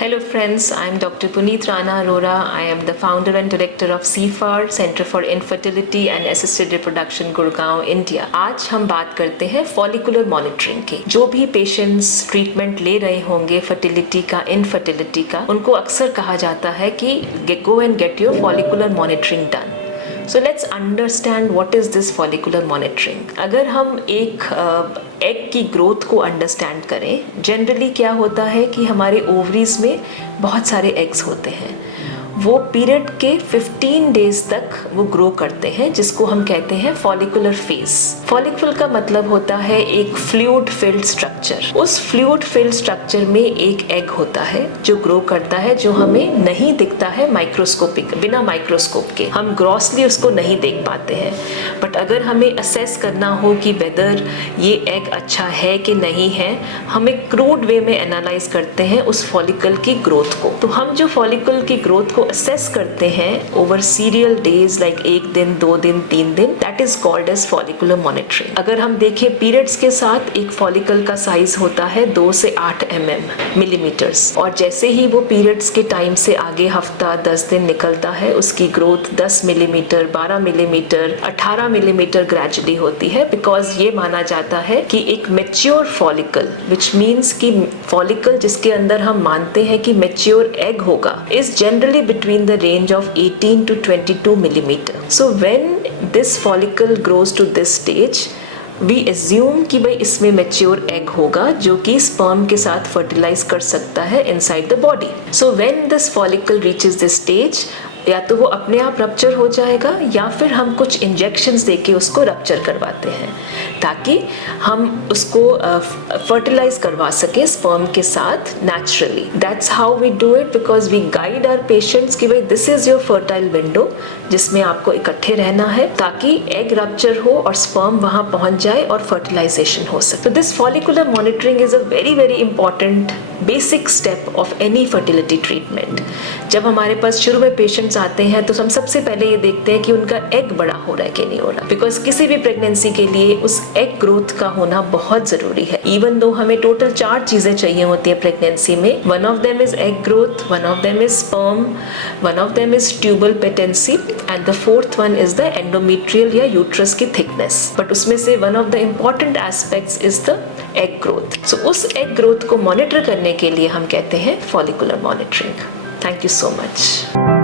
Hello friends, I am Dr. Puneet Rana Arora. I am the founder and director of CFAR, Center for Infertility and Assisted Reproduction, Gurgaon, India. आज हम बात करते हैं follicular monitoring की। जो भी patients treatment ले रहे होंगे फर्टिलिटी का, इनफर्टिलिटी का, उनको अक्सर कहा जाता है कि go and get your follicular monitoring done. So let's understand what is this follicular monitoring. अगर हम एक एग की ग्रोथ को अंडरस्टैंड करें, जनरली क्या होता है कि हमारे ओवरीज में बहुत सारे एग्स होते हैं। वो पीरियड के 15 डेज तक वो ग्रो करते हैं, जिसको हम कहते हैं फॉलिकुलर फेज। फॉलिकल का मतलब होता है एक फ्लूइड फिल्ड स्ट्रक्चर। उस फ्लूइड फिल्ड स्ट्रक्चर में एक एग होता है जो ग्रो करता है, जो हमें नहीं दिखता है माइक्रोस्कोपिक, बिना माइक्रोस्कोप के हम ग्रॉसली उसको नहीं देख पाते हैं। बट अगर हमें असेस करना हो कि वेदर ये एग अच्छा है कि नहीं है, हम एक क्रूड वे में एनालाइज करते हैं उस फॉलिकल की ग्रोथ को। तो हम जो फॉलिकल की ग्रोथ को असेस करते हैं ओवर सीरियल डेज, लाइक 1 दिन, 2 दिन, 3 दिन, that is called as follicular monitoring. अगर हम देखें पीरियड्स के साथ एक फॉलिकल का साइज होता है 2 से 8 मिलीमीटर्स, और जैसे ही वो पीरियड्स के टाइम से आगे हफ्ता 10 दिन निकलता है, उसकी growth 10 millimetre, 12 millimetre, 18 millimetre gradually होती है। बिकॉज ये माना जाता है कि एक मेच्योर फॉलिकल, विच मीन्स कि फॉलिकल जिसके अंदर हम मानते हैं कि मेच्योर एग होगा, is generally between the range of 18 to 22 millimeter. So when this follicle grows to this stage, we assume कि भाई इसमें mature egg होगा जो कि sperm के साथ fertilize कर सकता है inside the body. So when this follicle reaches this stage, या तो वो अपने आप रप्चर हो जाएगा या फिर हम कुछ इंजेक्शंस देके उसको रप्चर करवाते हैं ताकि हम उसको फर्टिलाइज करवा सके स्पर्म के साथ naturally. That's how we do it, because we guide our patients कि भाई this is your fertile window जिसमें आपको इकट्ठे रहना है ताकि एग रप्चर हो और स्पर्म वहां पहुंच जाए और फर्टिलाइजेशन हो सके। तो this follicular monitoring is a very very important basic step of any fertility treatment. जब हमारे पास शुरू में पेशेंट्स आते हैं तो हम सबसे पहले ये देखते हैं कि उनका एग बड़ा हो रहा है कि नहीं हो रहा, बिकॉज किसी भी प्रेगनेंसी के लिए उस एग ग्रोथ का होना बहुत जरूरी है। इवन दो हमें टोटल 4 चीजें चाहिए होती है प्रेगनेंसी में। One of them is egg growth, one of them is sperm, one of them is tubal patency, and the fourth one is the endometrial या यूट्रस की थिकनेस। बट उसमें से one of the important aspects is the egg growth. So उस egg growth को monitor करने के लिए हम कहते हैं follicular monitoring. Thank you so much.